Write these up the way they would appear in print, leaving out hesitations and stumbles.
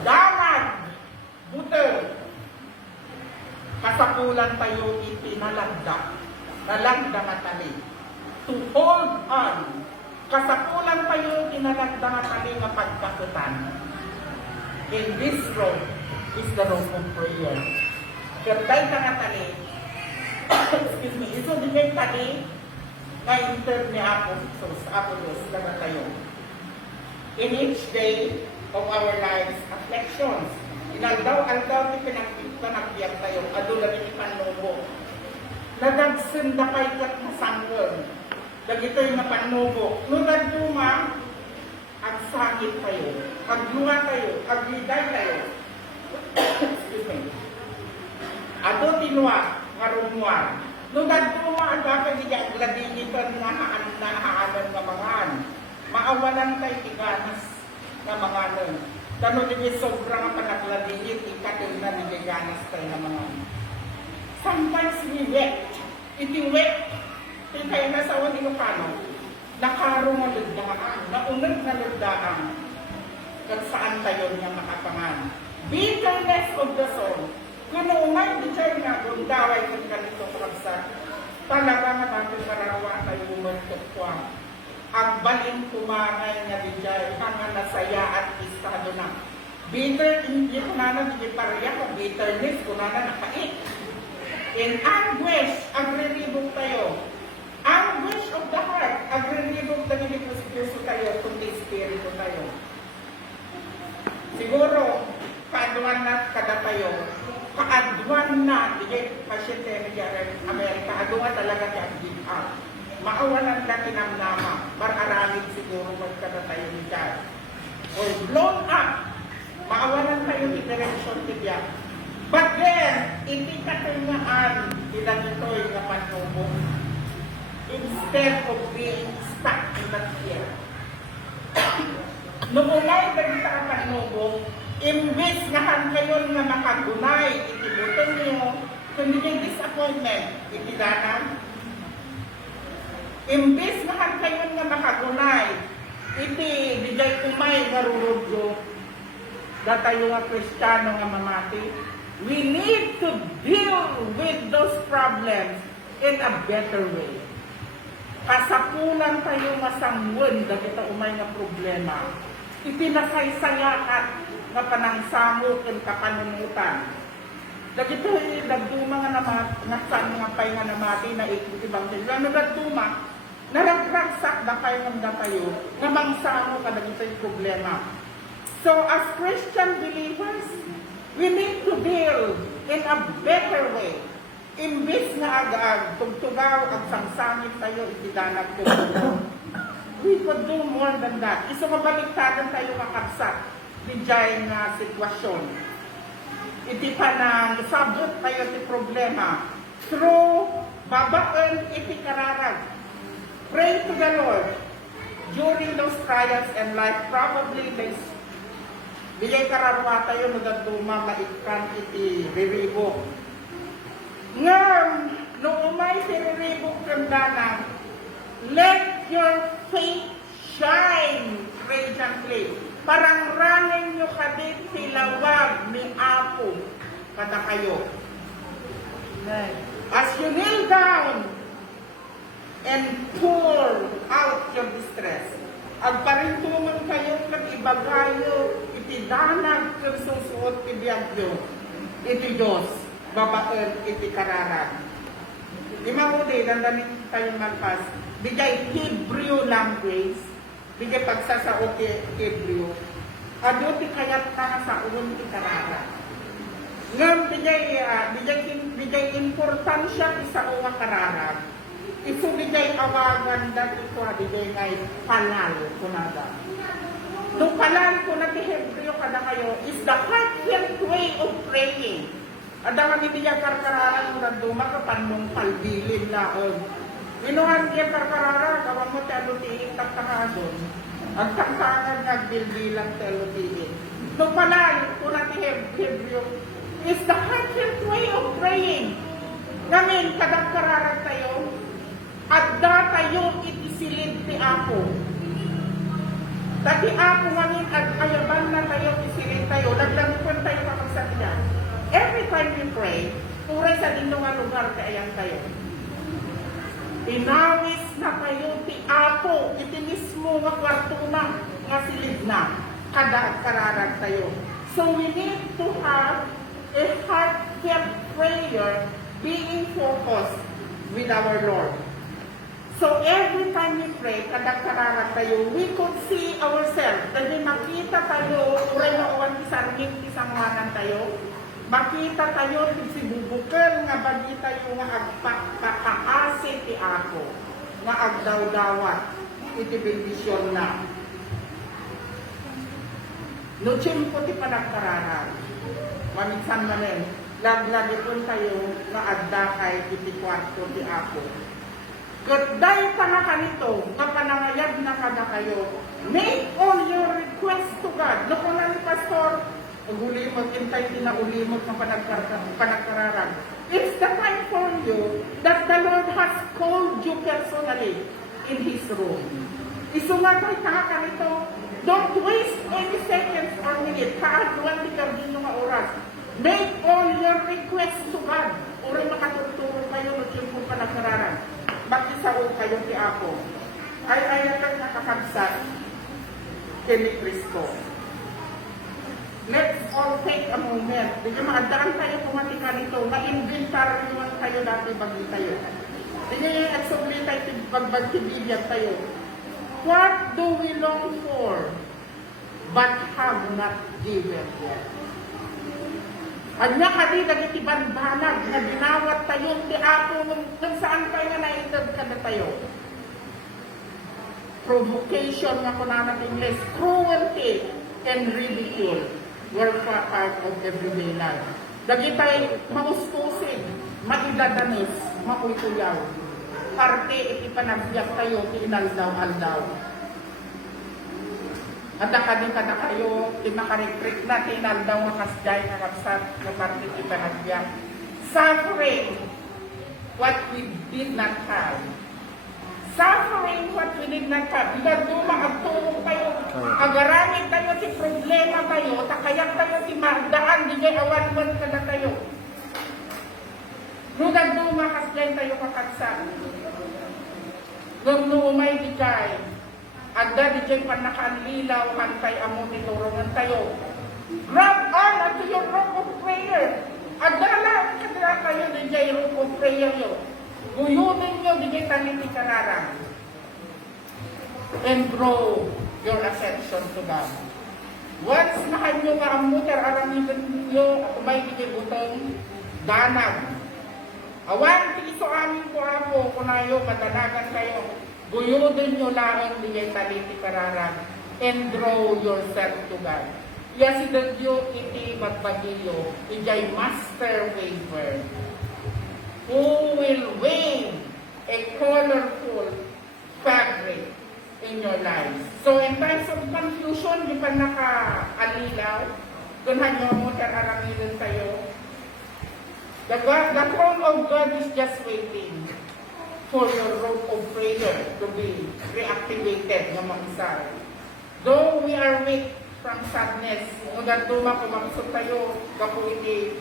Damag, buter, kasapulan tayo itinalagda, nalagda nga tali. To hold on, kasapulan tayo itinalagda nga tali nga pagkakutan. In this rope is the rope of prayer. Kerday ka nga tali, excuse me, ito din yung tali na inter ni Apo Sos, Apo Diyos, laga tayo. In each day of our lives, afflictions, inaldaw-aldaw ni pinagbiyak tayo, adulan ni panubo. Nagagsinda kay kat masanggon. Dagito'y napanubo. Nunad duma, agsakit tayo, agluha tayo, agliday tayo. Excuse me. Ado tinwa, ngarumuan. Nunad duma, agakay niya, agladinipan nga haanan nga mangan. Maawalan tayo tiganas nga manganon. Kano din sobrang panagladinit, ikatil na niganas tayo na mangan. Sometimes we wet. Iti wet. Iti kayo nasa awan Ilocano. Nakaro nga ludaan. Naunag na ludaan. Kung saan tayo niya makapangan. Bitterness of the soul. Kung umay di dyan nga, kung daway kung ganito karagsak, talaga nga natin parawa tayo umartot kwa. Ang baling kumangay nga di dyan, hanga nasaya at istado na. Bitter, hindi ko na hindi pareya ka, bitterness, kung na nakait. In anguish, agre-ribog tayo. Anguish of the heart, agre-ribog na nilipuso tayo, kundi espiritu tayo. Siguro, kaaduan na kada tayo. Kaaduan na, hindi pasyente ni Amerika, kaaduan talaga kaya give up. Maawalan na kinamnama, mararalig siguro magkada tayo ni God. Or blown up, maawalan tayo ni direction ni God. But then, hindi katungaan nila nito'y nga panubo. Instead of being stuck in that fear. Noong unay ganita ang panubo, imbis na kayo nga makagunay, itibutong niyo, kundi yung disappointment, itidanan. Imbis na kayo nga makagunay, iti bigay umay nga rurudyo, datayo nga Kristiyano nga mamati. We need to deal with those problems in a better way. Kasapulan tayo masangwon da kita umay nga problema. Ipinasaysayakat nga panangsamot ken kapanunutan. Da kita dagduma nga nasan mga pay nga namati na ibang sila nagduma. Naragragsak da pay nga tayo nga mangsamo kada kita problema. So as Christian believers, we need to deal in a better way. Imbis na agad, tugtugaw at sangsangit tayo, itidanag ko. We could do more than that. Iso mabaliktadan tayo makapsat di dyan na sitwasyon. Iti pa nang sabot tayo ti problema. Through babaan iti kararag. Pray to the Lord. During those trials in life, probably bigay kararwa tayo nagduma maikan iti riribok. Ngam, no umay ti riribok kandanan, let your faith shine radiantly. Parang rangin nyo kadit silawag ni Apo kada kayo. As you kneel down and pour out your distress, agparintungan kayo kag ibagayo itidanag kag susuot ti biyagyo iti Diyos babaen iti kararag. Imamuli dandanin tayo magpas bigay Hebrew language, bigay pagsasaot ti Hebrew, ado ti kayat ka sa uwan ti kararag. Ngam bigay importansya ti sa uwa kararag. Ito bigay awagan dat ito bigay ngay palal kunada. Nung palal ko na ti Hebreo kada kayo is the heartfelt way of praying. Ada kami bigay karkararan mo na dumakapan mong palbilin laon. Minuhan diya karkararan, kawan mo ti alutiing taktakadon. Ang taktakan nagbilbilang ti alutiing. Nung palal ko na ti Hebreo is the heartfelt way of praying. Ngamin kadagkararan tayo, at data yung itisilid ti Apo. Tati ako ngayon at ayaban na tayo, isilin tayo, naglangupan tayo kapagsabihan. Every time we pray, turay sa dino nga lugar kayang tayo. Inawis na kayo ti Apo, iti mismo nga kwarto na, nga silid na, kada kararag tayo. So we need to have a heartfelt prayer being focused with our Lord. So every time we pray, kada kararag tayo, we could see ourselves. Dahil makita tayo, uray na uwan isargin isang wanan tayo, makita tayo si bubukal nga bagi tayo nga agpakaasin ti Apo, nga agdaw-dawat, iti bendisyon na. No tiyempo ti panagkararag, maminsan manen, laglagi po tayo nga agdakay iti kwarto ti Apo. Gagday pa nga kanito, nga panangayag na kada kayo, make all your requests to God. No kung ni Pastor, ulimot, intay tinaulimot ng panagkararag. It's the time for you that the Lord has called you personally in His room. Isungatay ka kanito, don't waste any seconds or minute. Kaaduan di kardino nga oras. Make all your requests to God. Uri makatuturo kayo ng yung panagkararag. Mag-isaon kayo ti Apo. Ay lang nakakabsat kini Kristo. Let's all take a moment. Di nyo maadaan tayo pumatika nito. Ma-inventar naman tayo dati bagi tayo. Di nyo yung exobli tayo pagbagtibigyan tayo. What do we long for but have not given yet? Anya kadi dagiti banbanag nga dinawat tayo ti Apo kung saan tayo nga naitad kada tayo. Provocation nga kunanan English, cruelty and ridicule were part of everyday life. Dagitay maustusig, maidadanis, mauytuyaw. Parte iti panagbiyak tayo ti inaldaw-aldaw. Kada kayo, ti makarikrik na, ti inaldaw makasday na kapsat, na parte iti panagbiyak. Suffering what we did not have. Suffering what we did not have. Daduma agtulong tayo, agaramit tayo ti problema tayo, takayak tayo ti mardaan, di jay awan-wan kada tayo. Nung daduma kasday tayo kakatsan. Nung umay di kay, agda di jay panakaanlilaw, hantay amo ni turungan tayo. Grab on unto your rope of prayer. Agda lang kada kayo di jay rope of prayer yo. Guyunin nyo, digay tanin ni kararang. And grow your ascension to God. Once nahan nyo nga ang muter, arangin nyo, may digay utong, danag. Awan, tiso amin po ako, kunayo, madanagan kayo. Guyunin nyo lang, digay tanin ni kararang. And grow yourself to God. Yasidad nyo, iti magbagiyo, ijay master waver. Who will wave a colorful fabric in your lives. So in times of confusion, di pa naka-alilaw, kunhan nyo mo tararangilin tayo. The throne of God is just waiting for your rope of prayer to be reactivated ng mga isa. Though we are weak from sadness, kung datuma kumamsot tayo, kapuiti,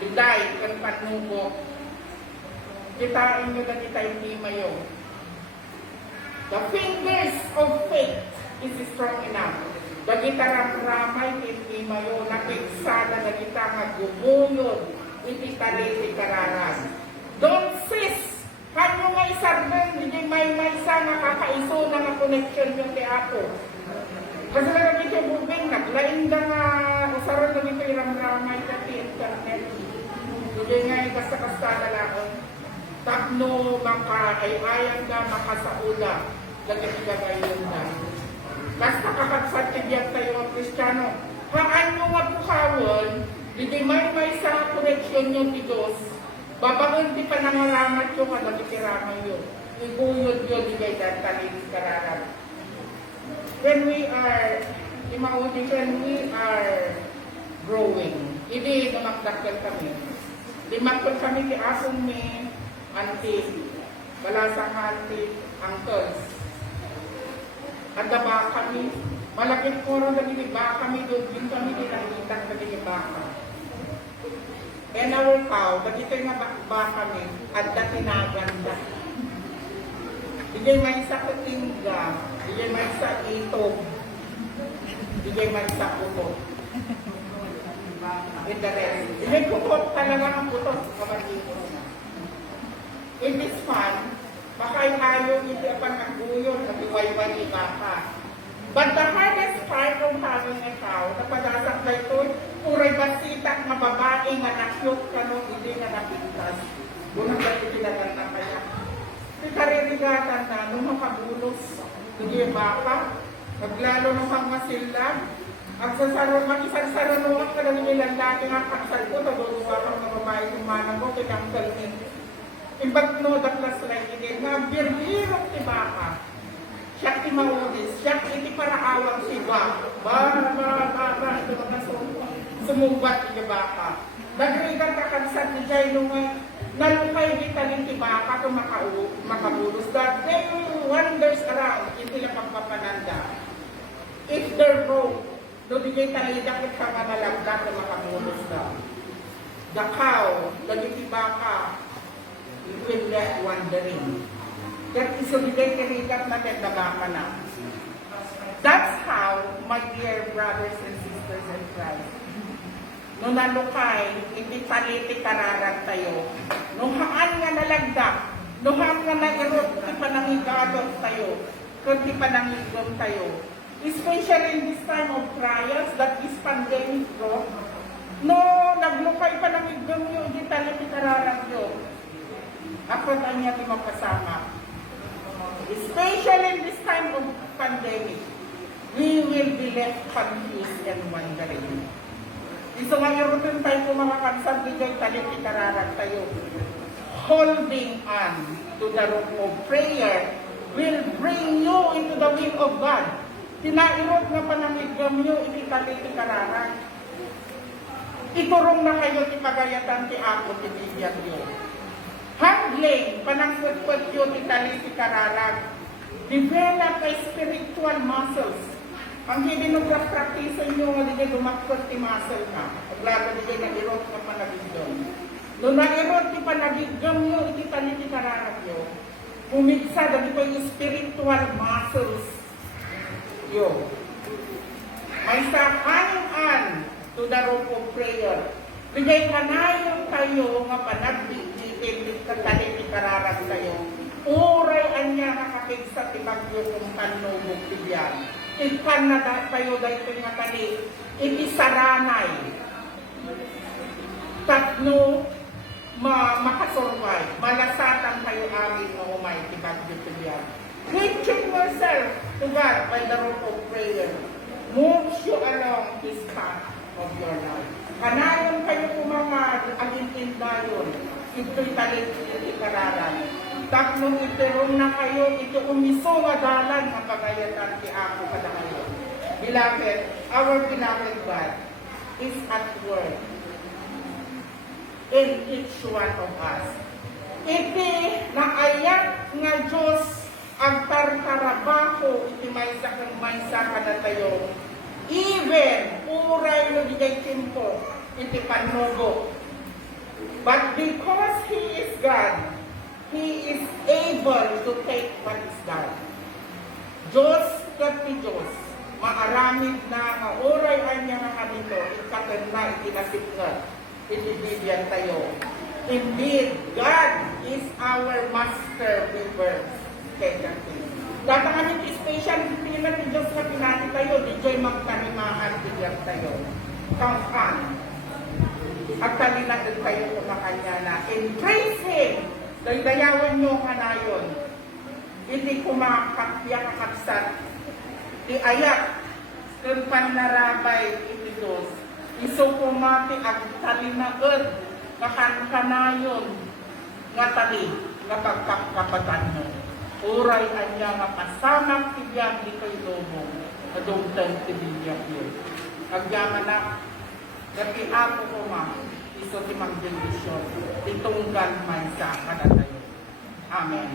liday, kan patnubok, kitain nyo ganita hindi mayo. The fingers of faith is strong enough. Dagita ramay hindi mayo. Nakiksada dagita nga gumuyod. Iti tali kararas. Don't cease. Kanyo nga isargan. Hindi may sa nga kakaiso na nga connection yung ti Apo. Kasi lang ito bubing. Naglaing na nga usaran na ito iramramay kati internet. Hindi nga ikasta-kasta na lang. Tapno maka-ay-ayang na makasaula lagay ngayon na. Basta kakatsat kibiyag tayo ang Kristiyano. Paano nga bukawon, hindi may sa koreksyon yung Diyos, babangon di pa nangaramat yung nagkikirama yun. Ibuyod yun, di kayo datalin kararan. When we are growing, hindi namakdakal kami. Limakdakal kami di asong ni auntie, balasang auntie, uncles. At ba kami, Malapit ko rin nagigibaka kami doon, din kami dinahitang nagigibaka. And our cow, dagito nga ba kami, at datinaganda. Digay may sa kutingga, digay may sa itog, digay may sa kuto. In the rest. Digay kutot talaga ang kutot, kapatid ko. It is fun, baka ayaw hindi pa nagbuyon sa biway-way ni baka. But the hardest part of having a cow, napadasak na ito, uray basitak na babae nga nakyok ka no, hindi nga napintas. Bunang ba itinagal na kaya? Ikarerigatan na, nung makabulos, hindi baka, naglalo ng mga silag, mag-isang-sarunuan ka lang nilang laki nga kaksal ko, taguluwa ka ng babae ng manang ko, kinanggal ni. Imbag no, daklas lang hindi, nga birbirong ti baka. Siya ti maudis, siya iti para awang si baka. Ito mga sumugbat ti baka. Nagrigan ka kansat ni Jai nung nalupay di tanin ti baka kung makabulos. That they wanders around, hindi lang pagpapananda. If they're wrong, no di jay talidakit ka nga nalagda kung makabulos na. The cow, lagi ti baka, it will let wandering. That is a bigay kirikat natin na baka na. That's how, my dear brothers and sisters in Christ, nung nalukay, hindi paliti kararag tayo. Nung haan nga nalagdak, nung haan nga nairot, di pa nangigadot tayo, kung di pa nangigom tayo. Especially in this time of trials, that is pandemic, bro. No, naglukay pa nangigom yun, di paliti kararag yun. Ako na niya di magkasama. Especially in this time of pandemic, we will be left confused and wondering. Iso nga irutin tayo kung mga kansang bigay tayo ikararag tayo. Holding on to the rope of prayer will bring you into the will of God. Tinairot nga panamigam nyo, ititali ikararag. Iturong na kayo ipagayatan ti ako, ti bibiyag nyo. Handling, panangkot-kot yun, itali ti kararag. Develop a spiritual muscles. Ang hindi nyo, hindi kayo dumakot ti muscle ka. Paglaga di kayo nag-irot na panagigam. Nung nag-irot ti panagigam nyo, itali ti kararag yun. Umigsa, dati pa yung spiritual muscles. Yun. May sakangan to the rope of prayer. Bigay ka na yung kayo nga panagbigitin katali kararag tayo. Uray anya nakakig sa tibagyo kung kanubog tibyan. Ikan na tayo dahil nga tali. Iti saranay. Tatno makasurvive. Malasatan kayo amin na umay tibagyo tibyan. Reaching yourself to God by the rope of prayer moves you along this path of your life. Kanayon kayo kumamad ang intindayon. Ito'y talit ikararan. Tatlong itirong na kayo, ito umisungadalan ang pagayatan ti ako kada kayo. Beloved, our beloved God is at work in each one of us. Iti naayat nga Diyos ang tartarabaho iti maysa kang maysa kada tayo. Even, uray no digay timpo, iti panugo. But because He is God, He is able to take what is done. Diyos kati Diyos, maaramid na nga uray anya nga kanito, ikatan na itinasipngat, itibigyan tayo. Indeed, God is our master weaver. Datang kami special pinan ni Diyos na pinati tayo, di Diyo'y magtanimaan, bigyan tayo. Kampan. At talinatin tayo kumakanya na. Embrace Him. Daydayawan nyo ka na yun. Hindi kumakapya kakaksat. Di ayak. Kung panarabay iti Diyos. Isukumati ang talinaod. Makankanayon. Nga tali. Nga pagkakapatan mo. Uray anya nga pasamang tibiyang di kayo lobo. Adungtang tibiyang yun. Agyaman na. Dati ako ko ma. Iso ti magdendisyon. Itunggan man sa kanatayo. Amen.